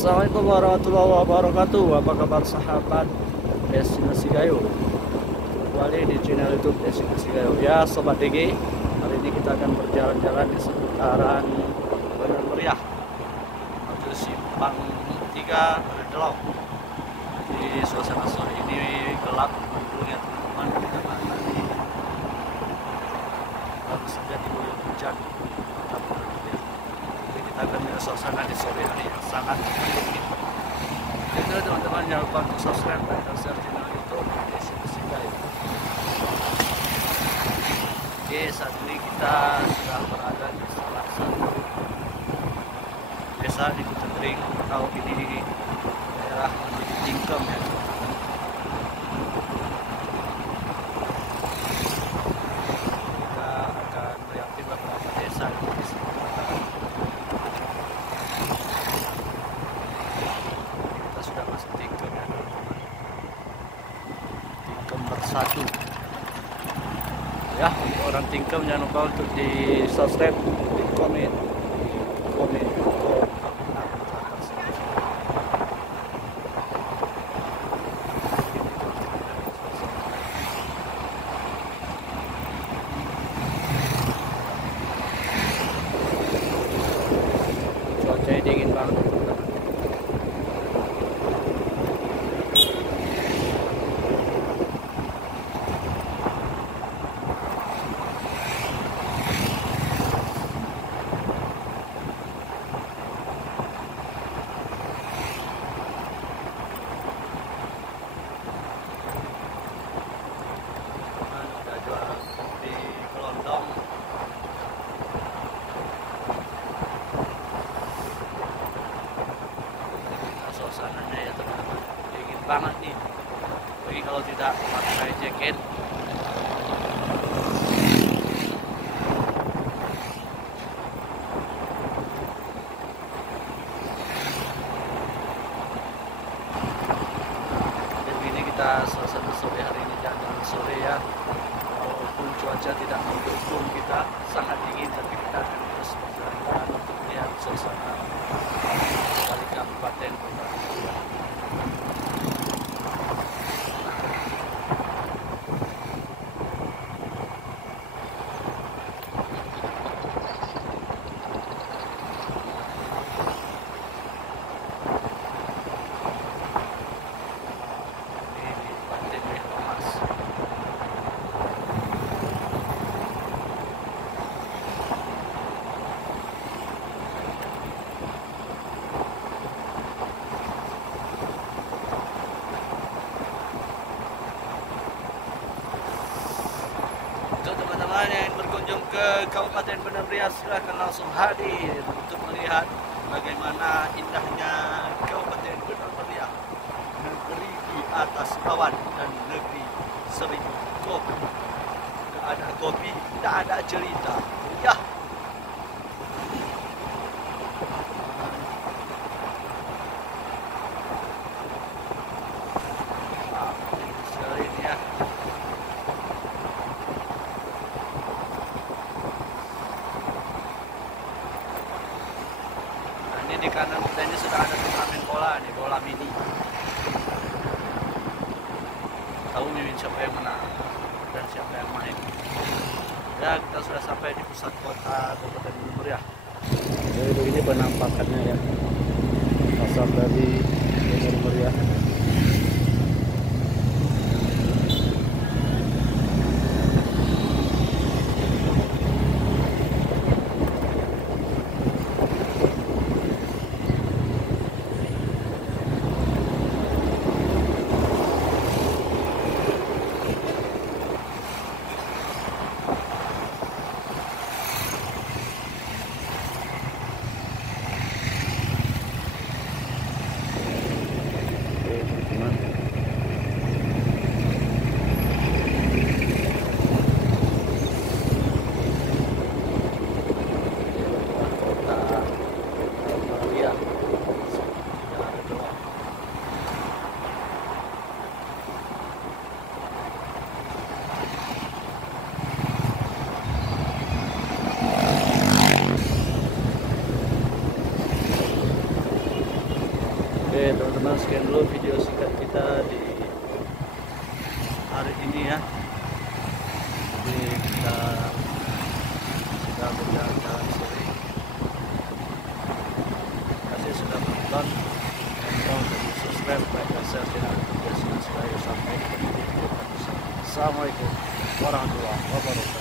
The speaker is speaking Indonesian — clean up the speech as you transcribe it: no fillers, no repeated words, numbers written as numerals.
Assalamualaikum warahmatullahi wabarakatuh. Apa kabar sahabat Destinasi Gayo? Kembali di channel YouTube Destinasi Gayo. Ya Sobat DG, hari ini kita akan berjalan-jalan di seputaran Bener Meriah menuju Simpang 3 Berendelok. Di suasana sore ini gelap mendung ya teman-teman, karena tadi baru saja diguyur hujan. Kita akan melihat suasana di sore hari yang sangat dingin. Jadi teman-teman jangan lupa untuk subscribe dan share channel YouTube Destinasi Gayo. Oke, saat ini kita sudah berada di salah satu desa di Kucendring atau di daerah Tingkem ya. Kita akan melewati beberapa desa di sini. Sudah masuk Tingkem ya teman-teman. Tingkem bersatu ya. Untuk orang Tingkem jangan lupa untuk di subscribe, di komen. Cuacanya dingin banget teman-teman. Suasananya ya teman-teman, dingin banget nih, apalagi kalau tidak pakai jaket. Jadi ini kita suasana sore hari ini, jalan sore ya, walaupun cuaca tidak mendukung, kita sangat dingin, tapi kita akan terus berjalan untuk melihat suasana dari Kabupaten Bener. Untuk teman-teman yang berkunjung ke Kabupaten Bener Meriah, silahkan langsung hadir untuk melihat bagaimana indahnya Kabupaten Bener Meriah, negeri di atas awan dan negeri seribu kopi. Tidak ada kopi, tidak ada cerita. Ya. Sekali ini ya. Di kanan kita ini sudah ada turnamen bola nih, bola mini. Tahu mimin siapa yang menang dan siapa yang main. Ya, kita sudah sampai di pusat kota Kabupaten Bener Meriah. Jadi begini penampakannya ya, pasar dari Bener Meriah. Oke teman-teman, sekian dulu video singkat kita di hari ini ya. Jadi kita sudah berjalan-jalan sore. Terima kasih sudah menonton. Jangan lupa untuk subscribe, like, dan share channel Destinasi Gayo. Sampai jumpa di video selanjutnya. Assalamualaikum warahmatullahi wabarakatuh.